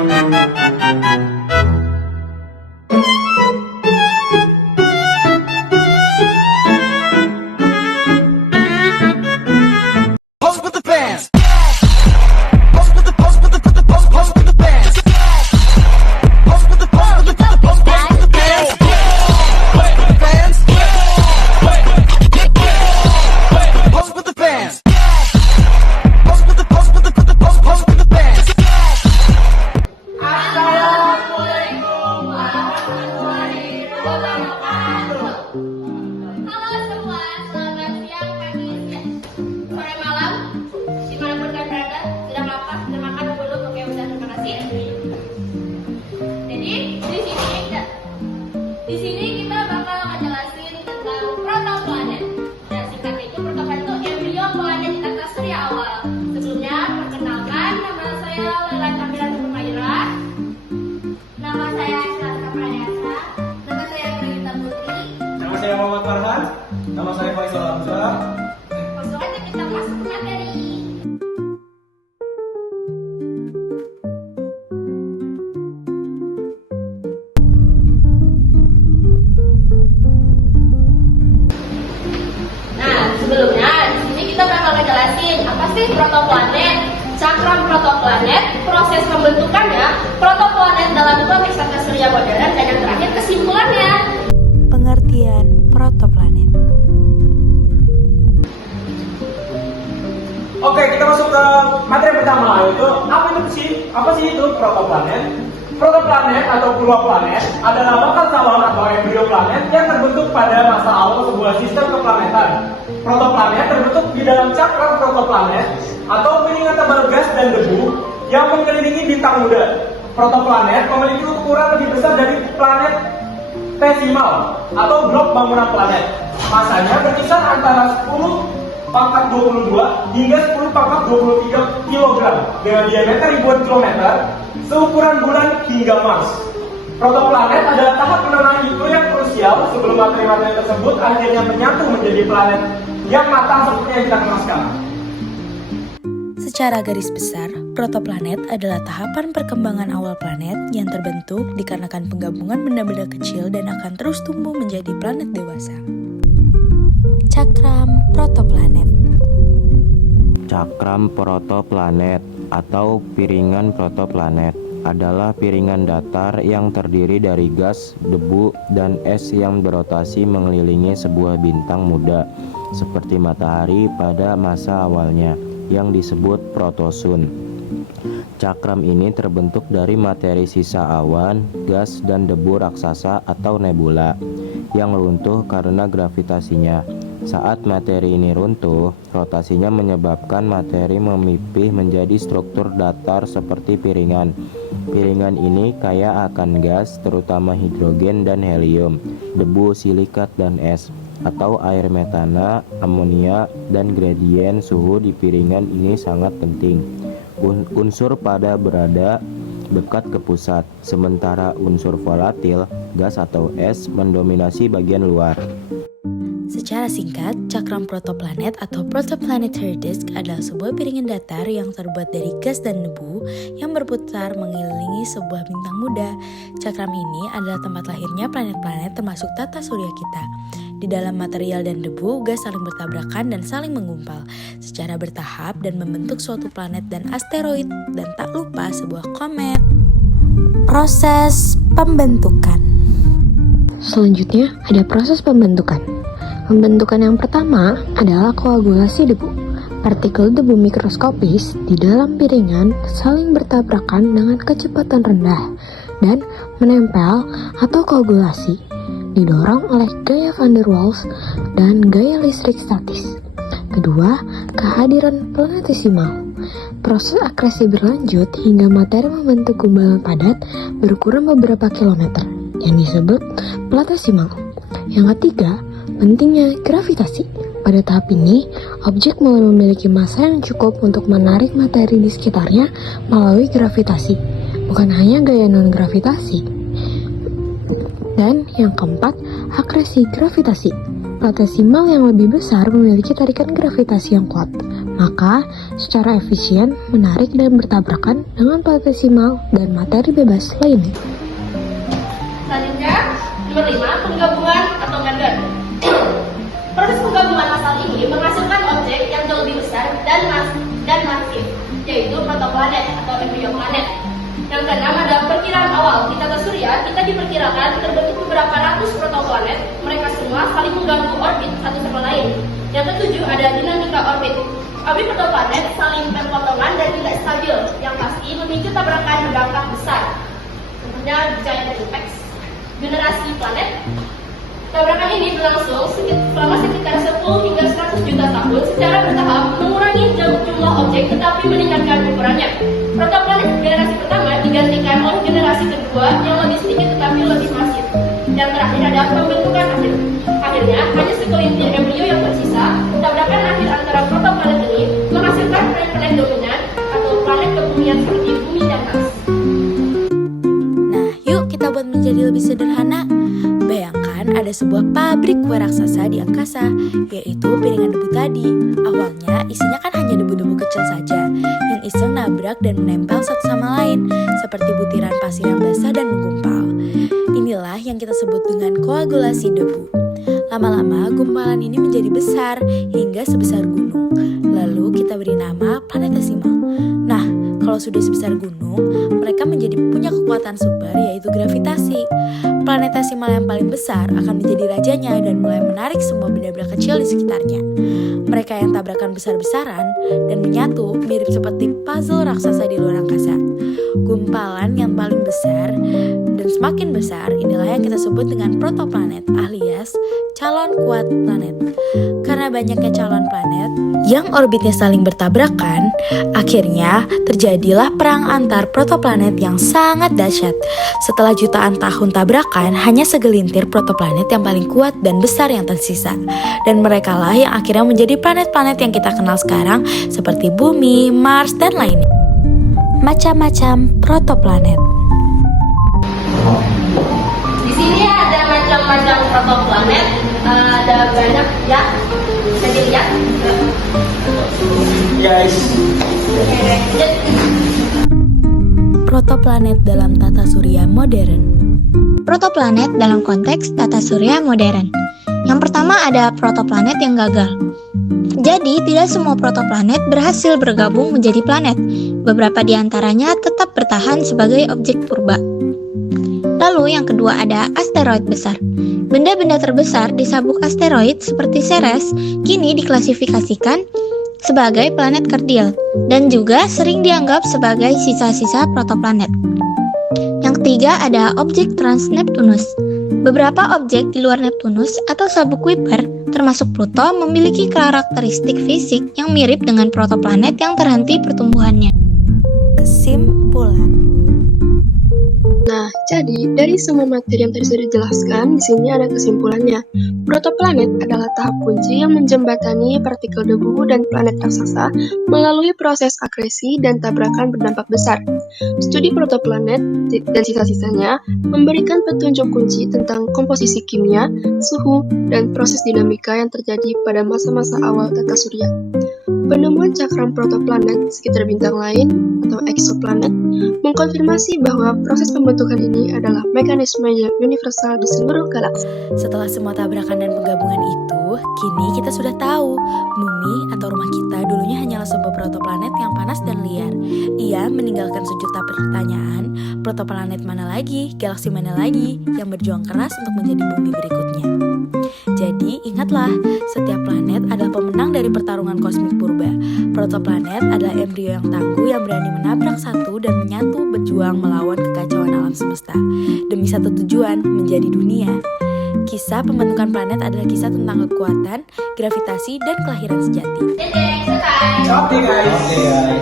Pose with the bands. Pose with the pose with the pose with the bands. Pose with the pose with the pose with the bands. Pose with the bands. Pose with the bands. Pose with the pose with the pose with the bands. Assalamualaikum warahmatullahi wabarakatuh. Halo semua, selamat siang, pagi, sore, malam, dimanapun kalian berada. Sudah apa? Sudah makan belum? Oke, udah, terima kasih. Jadi di sini kita bakal ngejelasin tentang protoplanet. Dan singkatnya itu protoplanet itu embrio planet di tata surya awal. Sebelumnya, perkenalkan, nama saya Lela Kamila Nurmairah. Nama saya Selasa Pranayasa. Nama saya Prita Putri. Nama saya Muhammad Farhan. Nama saya Faisal Hamzah. Langsung aja kita masuk ke materi. Nah, sebelumnya di sini kita bakal ngejelasin apa sih protoplanet, cakram protoplanet, proses pembentukannya, protoplanet dalam konteks tata surya modern, dan yang terakhir kesimpulannya. Pengertian protoplanet. Oke, kita masuk ke materi pertama, yaitu apa sih itu protoplanet? Protoplanet atau purwaplanet adalah bakal calon atau embrio planet yang terbentuk pada masa awal sebuah sistem keplanetan. Protoplanet terbentuk di dalam cakram protoplanet atau piringan tebal gas dan debu yang mengelilingi bintang muda. Protoplanet memiliki ukuran lebih besar dari planet tesimal atau blok bangunan planet. Masanya berkisar antara 10 pangkat 22 hingga 10 pangkat 23 kg dengan diameter ribuan kilometer, seukuran bulan hingga Mars. Protoplanet adalah tahap menenang itu yang krusial sebelum materi-materi tersebut akhirnya menyatu menjadi planet yang matang seperti yang kita kenal sekarang. Secara garis besar, protoplanet adalah tahapan perkembangan awal planet yang terbentuk dikarenakan penggabungan benda-benda kecil dan akan terus tumbuh menjadi planet dewasa. Cakram protoplanet. Cakram protoplanet atau piringan protoplanet adalah piringan datar yang terdiri dari gas, debu, dan es yang berotasi mengelilingi sebuah bintang muda seperti matahari pada masa awalnya yang disebut protosun. Cakram ini terbentuk dari materi sisa awan, gas, dan debu raksasa atau nebula yang runtuh karena gravitasinya. Saat materi ini runtuh, rotasinya menyebabkan materi memipih menjadi struktur datar seperti piringan. Piringan ini kaya akan gas, terutama hidrogen dan helium, debu, silikat, dan es, atau air metana, amonia, dan gradien suhu di piringan ini sangat penting. Unsur pada berada dekat ke pusat, sementara unsur volatil, gas atau es, mendominasi bagian luar. Secara singkat, cakram protoplanet atau protoplanetary disk adalah sebuah piringan datar yang terbuat dari gas dan debu yang berputar mengelilingi sebuah bintang muda. Cakram ini adalah tempat lahirnya planet-planet termasuk tata surya kita. Di dalam material dan debu, gas saling bertabrakan dan saling menggumpal secara bertahap dan membentuk suatu planet dan asteroid, dan tak lupa sebuah komet. Proses pembentukan. Selanjutnya ada proses pembentukan. Pembentukan yang pertama adalah koagulasi debu. Partikel debu mikroskopis di dalam piringan saling bertabrakan dengan kecepatan rendah dan menempel atau koagulasi, didorong oleh gaya van der Waals dan gaya listrik statis. Kedua, kehadiran planetesimal. Proses akresi berlanjut hingga materi membentuk gumpalan padat berukuran beberapa kilometer yang disebut platesimal. Yang ketiga, pentingnya gravitasi. Pada tahap ini, objek mulai memiliki massa yang cukup untuk menarik materi di sekitarnya melalui gravitasi, bukan hanya gaya non-gravitasi. Dan yang keempat, akresi gravitasi. Platesimal yang lebih besar memiliki tarikan gravitasi yang kuat, maka secara efisien menarik dan bertabrakan dengan planetesimal dan materi bebas lainnya. Selanjutnya, nomor 5, penggabungan atau merger. Proses penggabungan masal ini menghasilkan objek yang jauh lebih besar dan masif, yaitu protoplanet atau embrio planet. Yang keenam adalah perkiraan awal. Di tata surya, kita diperkirakan terbentuk beberapa ratus protoplanet. Mereka semua saling mengganggu orbit satu sama lain. Yang ketujuh ada dinamika orbit. Orbit protoplanet saling berpotongan dan tidak stabil, yang pasti memicu tabrakan berdampak besar. Contohnya giant impact. Generasi planet. Tabrakan ini berlangsung selama sekitar 10 hingga 100 juta tahun secara bertahap, mengurangi jumlah objek tetapi meningkatkan ukurannya. Protoplanet generasi pertama digantikan oleh generasi kedua yang lebih sedikit tetapi lebih masif. Yang terakhir adalah pembentukan akhir. Akhirnya, hanya segelintir embrio yang tersisa. Tabrakan akhir antara protoplanet ini menghasilkan planet-planet dominan atau planet kebumian seperti Bumi dan Mars. Nah, yuk kita buat menjadi lebih sederhana. Bayangkan ada sebuah pabrik kue raksasa di angkasa, yaitu piringan debu tadi. Awalnya isinya kan hanya debu-debu kecil saja, yang iseng nabrak dan menempel satu sama lain, seperti butiran pasir yang basah dan menggumpal. Inilah yang kita sebut dengan koagulasi debu. Lama-lama gumpalan ini menjadi besar, hingga sebesar gunung. Lalu kita beri nama planetesimal. Nah, kalau sudah sebesar gunung, mereka menjadi punya kekuatan sumber yaitu gravitasi. Planetesimal yang paling besar akan menjadi rajanya dan mulai menarik semua benda-benda kecil di sekitarnya. Mereka yang tabrakan besar-besaran dan menyatu mirip seperti puzzle raksasa di luar angkasa. Gumpalan yang paling besar dan semakin besar inilah yang kita sebut dengan protoplanet alias calon kuat planet. Karena banyaknya calon planet yang orbitnya saling bertabrakan, akhirnya terjadilah perang antar protoplanet yang sangat dahsyat. Setelah jutaan tahun tabrakan, hanya segelintir protoplanet yang paling kuat dan besar yang tersisa. Dan merekalah yang akhirnya menjadi planet-planet yang kita kenal sekarang seperti Bumi, Mars, dan lainnya. Macam-macam protoplanet. Di sini ada macam-macam protoplanet, ada banyak ya, bisa dilihat. Guys, Protoplanet dalam tata surya modern. Protoplanet dalam konteks tata surya modern. Yang pertama ada protoplanet yang gagal. Jadi, tidak semua protoplanet berhasil bergabung menjadi planet. Beberapa di antaranya tetap bertahan sebagai objek purba. Lalu yang kedua ada asteroid besar. Benda-benda terbesar di sabuk asteroid seperti Ceres kini diklasifikasikan sebagai planet kerdil dan juga sering dianggap sebagai sisa-sisa protoplanet. Yang ketiga ada objek trans-Neptunus. Beberapa objek di luar Neptunus atau sabuk Kuiper termasuk Pluto memiliki karakteristik fisik yang mirip dengan protoplanet yang terhenti pertumbuhannya. Kesimpulan. Nah, jadi dari semua materi yang tadi sudah dijelaskan, di sini ada kesimpulannya. Protoplanet adalah tahap kunci yang menjembatani partikel debu dan planet raksasa melalui proses akresi dan tabrakan berdampak besar. Studi protoplanet dan sisa-sisanya memberikan petunjuk kunci tentang komposisi kimia, suhu, dan proses dinamika yang terjadi pada masa-masa awal tata surya. Penemuan cakram protoplanet sekitar bintang lain atau exoplanet mengkonfirmasi bahwa proses pembentukan ini adalah mekanisme yang universal di seluruh galaksi. Setelah semua tabrakan dan penggabungan itu, kini kita sudah tahu bumi atau rumah kita dulunya hanyalah sebuah protoplanet yang panas dan liar. Ia meninggalkan sejuta pertanyaan, protoplanet mana lagi, galaksi mana lagi yang berjuang keras untuk menjadi bumi berikutnya. Jadi, ingatlah, setiap planet adalah pemenang dari pertarungan kosmik purba. Protoplanet adalah embrio yang tangguh yang berani menabrak satu dan menyatu berjuang melawan kekacauan alam semesta demi satu tujuan, menjadi dunia. Kisah pembentukan planet adalah kisah tentang kekuatan, gravitasi, dan kelahiran sejati. Oke guys.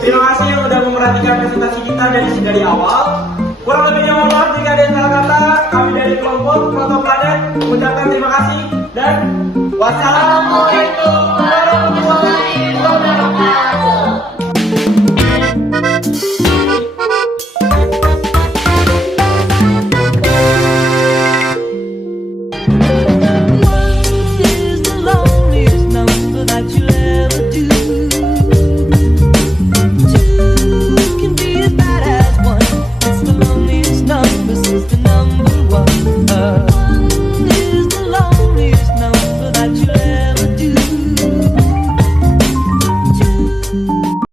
Terima kasih yang sudah memperhatikan presentasi kita dari awal. Kurang lebihnya mohon maaf jika ada salah kata. Kami dari kelompok Protoplanet mengucapkan terima kasih dan wassalamualaikum warahmatullahi wabarakatuh.